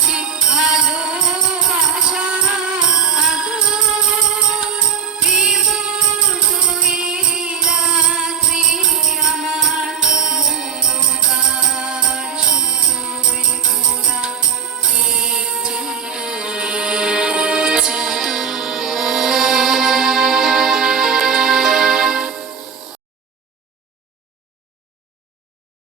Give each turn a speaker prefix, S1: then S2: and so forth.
S1: party.